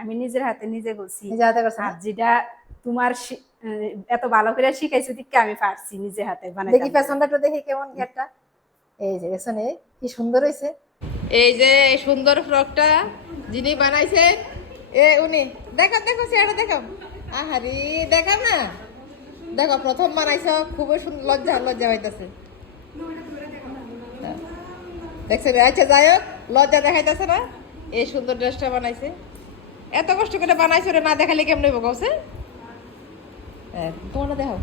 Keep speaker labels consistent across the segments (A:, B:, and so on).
A: আমি নিজের হাতে নিজে করছি
B: নিজে হাতে করছেন
A: আর যেটা তোমার শি- এত ভালো করে শিখাইছো দিকে আমি পারছি নিজের হাতে বানাই
B: দেখি পেছনটা দেখি কেমন ঘেরটা এই যে পেছনে কি সুন্দর হয়েছে
C: এই যে সুন্দর ফ্রকটা যিনি বানাইছেন এ উনি দেখো দেখো চেহারা দেখো আহারি দেখাম না। দেখো প্রথম বানাইছো খুবই সুন্দর লজ্জা লজ্জা হইতাছে। দেখছেন আচ্ছা যাই হোক লজ্জা দেখাইতেছে না? এই সুন্দর ড্রেসটা বানাইছে। এত কষ্ট করে বানাইছো রে, না দেখালে কেমন কৌছে তোমার দেখো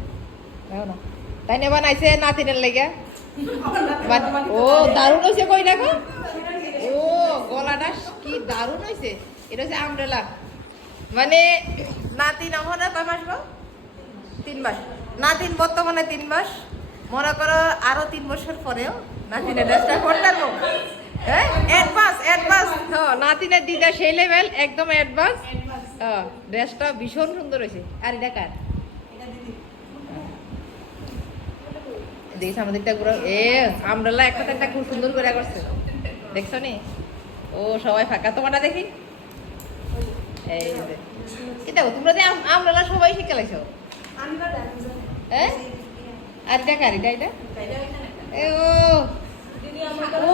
C: দেখো না। তাই না বানাইছে ও, দারুণ হয়েছে কই দেখো। ও, গলাটা কি দারুণ হয়েছে এটা হচ্ছে আমরেলা মানে নাতিন এখন আর কয় মাস তিন মাস। নাতিন বর্তমানে তিন মাস। মনে করো আরও তিন বছর পরেও নাতিনের ড্রেসটা করতে হ্যাঁ অ্যাডভান্স অ্যাডভান্স হ্যাঁ নাতিনের দিদা সেই লেভেল একদম অ্যাডভান্স ড্রেসটা ভীষণ সুন্দর হয়েছে। আর এটা কার? দেখিস আমাদেরটা ঘুরো এ আমরালা একটা তো একটা খুব সুন্দর করে করছে। দেখছ নি? ও, সবাই ফাঁকা। তোমারটা দেখি। এই কি দেখো, তোমরা যে আম- আমরালা সবাই শিখে লাইছো? হ্যাঁ আর এটা কার এটা? এটা? ও ও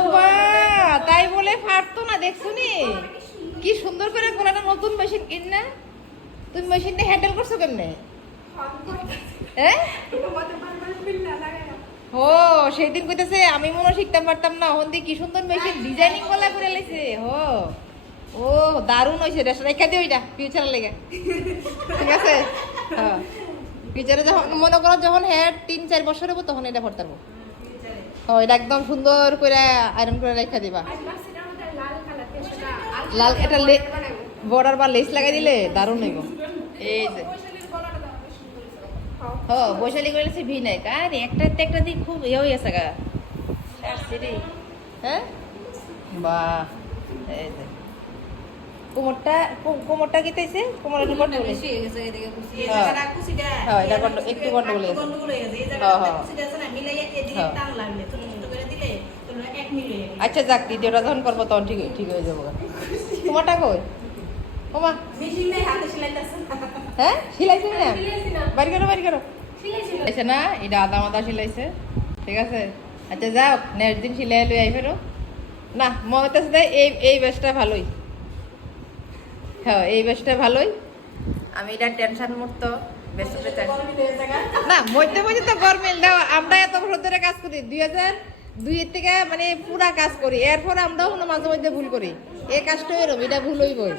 C: তাই বলে ফাটতো না দেখছ নি কি সুন্দর করে গলাটা নতুন মেশিন কিন না তুমি মেশিনটা হ্যান্ডেল করছ কেমনে? হ্যাঁ সেই দিন কইতেছে, আমি মনে হয় শিখতে পারতাম না। হন্দি কি সুন্দর মেশিন ডিজাইনিং কলা করে লাইছে। হো ও, দারুণ রেস্ট রেখা দিও এটা ফিউচার লেগে। ঠিক আছে? হ্যাঁ। ফিউচারে যখন, মনে করো যখন হেড তিন চার বছর হব তখন এটা ভরতে পারব ও এটা একদম সুন্দর করে আয়রন করে রেখে দিবা। লাল এটা বর্ডার বা লেস লাগাই দিলে দারুণ হইব। এই যে। হ বৈশালী করেছে ভি নাই কার একটা একটা দিক খুব ইয়ে হয়ে গেছে গা। সারছি হ্যাঁ? বাহ এই যে। কোমরটা কোমরটা গেতেছে কোমরের উপর হ্যাঁ হ্যাঁ। একটু গন্ডগোল হ্যাঁ। আচ্ছা যাক দ্বিতীয়টা যখন করব তখন ঠিক ঠিক হয়ে যাব। তোমারটা কই? ওমা। হ্যাঁ? সিলাইছে না? বাড়ি করো বাড়ি করো। সিলাইছে না। এটা আদা মাদা সিলাইছে। ঠিক আছে? আচ্ছা যাও নেক্সট দিন সিলাই লই আই ফেরো। না মনে হচ্ছে এই এই বেশটা ভালোই। হ্যাঁ এই বেশটা ভালোই। আমি এটা টেনশন মুক্ত না মধ্যে মধ্যে তো গরমিল দাও আমরা এত বছর ধরে কাজ করি দুই হাজার দুইয়ের থেকে মানে পুরা কাজ করি। এরপর আমরাও কোনো মাঝে মধ্যে ভুল করি। এই কাজটা এরম এটা ভুল হইবই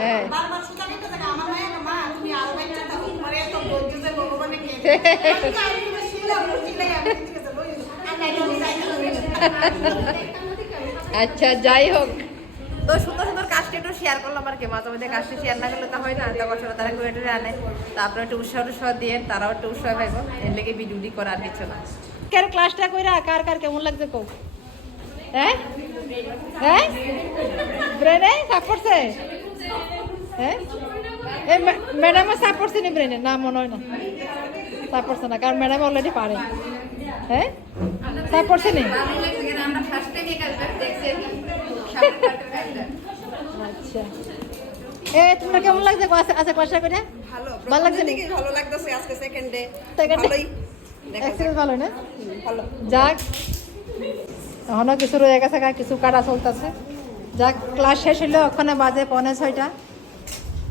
C: হ্যাঁ। আচ্ছা যাই হোক। তো সুন্দর সুন্দর কাজটা একটু শেয়ার করলাম আর কি। মাঝে মধ্যে কাজটা শেয়ার না করলে তো হয় না। তখন ছোট তারা করে টুরে আনে তারপরে একটু উৎসাহ টুৎসাহ দিয়ে তারাও একটু উৎসাহ পাইব। এর লেগে ভিডিওটি করার কিছু না। কার ক্লাসটা কইরা কার কার কেমন লাগছে কো হ্যাঁ? হ্যাঁ? ব্রেনে সাপ করছে হ্যাঁ? ম্যাডামও সাপ করছে নি ব্রেনে। না মনে হয় না। সাপ করছে না কারণ ম্যাডাম অলরেডি পারে। হ্যাঁ? সাপ করছে নি। আচ্ছা। এ তোমার কেমন লাগছে করে?
D: ভালো
C: ভালো লাগছে নি?
D: ভালো লাগতেছে আজকে সেকেন্ড ডে ভালোই। দেখা
C: ভালো না?
D: ভালো।
C: যাক। এখনও কিছু রয়ে গেছে কিছু কাটা চলতেছে। যাক ক্লাস শেষ হইল ওখানে বাজে পৌনে ছয়টা।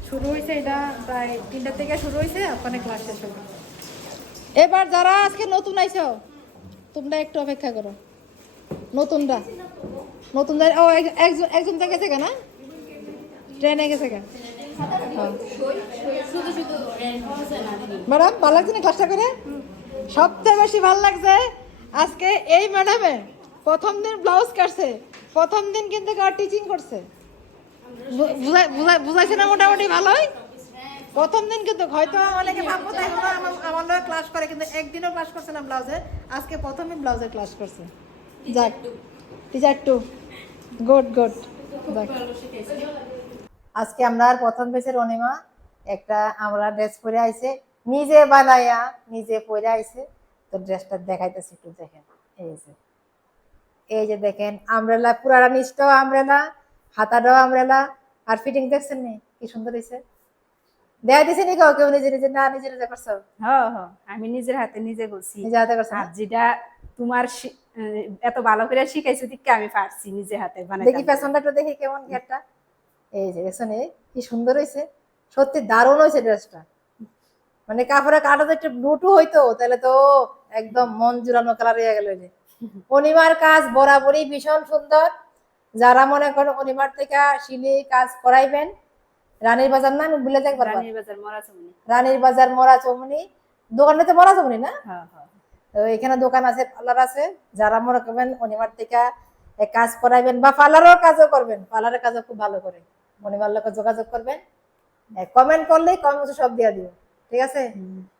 C: শুরু হয়েছে এটা প্রায় তিনটা থেকে শুরু হয়েছে ওখানে ক্লাস শেষ হলো। এবার যারা আজকে নতুন আইছো তোমরা একটু অপেক্ষা করো। নতুনরা নতুন ও, এক- একজন একজন তো গেছে না? ট্রেনে গেছে হ্যাঁ। ম্যাডাম, ভালো লাগছে না ক্লাসটা করে? সবচেয়ে বেশি ভালো লাগছে আজকে এই ম্যাডামে প্রথম দিন ব্লাউজ কাটছে, প্রথম দিন কিন্তু কার টিচিং করছে। বুঝাইছে না মোটামুটি ভালোই? প্রথম দিন কিন্তু হয়তো অনেকে ভাববো, তাই আমার আমার ক্লাস করে, কিন্তু একদিনও ক্লাস করছে না ব্লাউজে, আজকে প্রথমই ব্লাউজে ক্লাস করছে। যাক টিচার টু গুড গুড যাক।
B: আজকে আমরা আর প্রথম বেচের অনিমা একটা আমরা ড্রেস পরে আইছে নিজে বানাইয়া নিজে পরে আইছে। তো ড্রেসটা দেখাইতেছি একটু দেখেন এই যে। এই যে দেখেন আমরেলা পুরারা নিষ্ঠ আমরেলা
C: হাতাটাও আমরেলা আর ফিটিং দেখছেন নি? কি সুন্দর হয়েছে দেয়া দিছে নি কেউ নিজে নিজে না নিজে নিজে করছ?
A: হ হ আমি নিজের হাতে নিজে করছি।
C: নিজে হাতে করছ
A: যেটা তোমার এত ভালো করে শিখাইছো দিকে আমি পারছি নিজে হাতে বানাই
C: দেখি পেছনটা একটু দেখি কেমন ঘেরটা এই যে পেছনে কি সুন্দর হয়েছে সত্যি দারুণ হয়েছে ড্রেসটা। মানে কাপড়ে কাটা তো একটু ব্লুটু হইতো তাহলে তো একদম মন জুড়ানো কালার হয়ে গেল যে। অনিমার কাজ বরাবরই ভীষণ সুন্দর। যারা মনে করেন অনিমার থেকে শিলি কাজ করাইবেন রানীর বাজার না ভুলে যাই
A: রানীর বাজার মরা চমনি।
C: রানীর বাজার মরা চমনি। দোকানে তো মরা চমনি না?
A: হ্যাঁ হ্যাঁ।
C: তো এখানে দোকান আছে পার্লার আছে। যারা মনে করবেন অনিমার থেকে কাজ করাইবেন বা পার্লারের কাজও করবেন পার্লারের কাজও খুব ভালো করে। অনিমার লোকে যোগাযোগ করবেন কমেন্ট করলেই কমেন্ট সব দিয়ে দিও ঠিক আছে?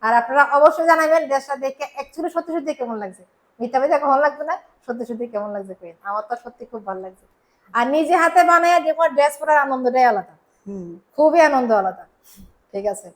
C: আর আপনারা অবশ্যই জানাবেন ড্রেসটা দেখে অ্যাকচুয়ালি সত্যি সত্যি কেমন লাগছে? মিথ্যা মিথ্যা কেমন লাগছে না? সত্যি সত্যি কেমন লাগছে কই আমার তো সত্যি খুব ভালো লাগছে। আর নিজে হাতে বানায় যে কোনো ড্রেস পরার আনন্দটাই আলাদা। খুবই আনন্দ আলাদা ঠিক আছে?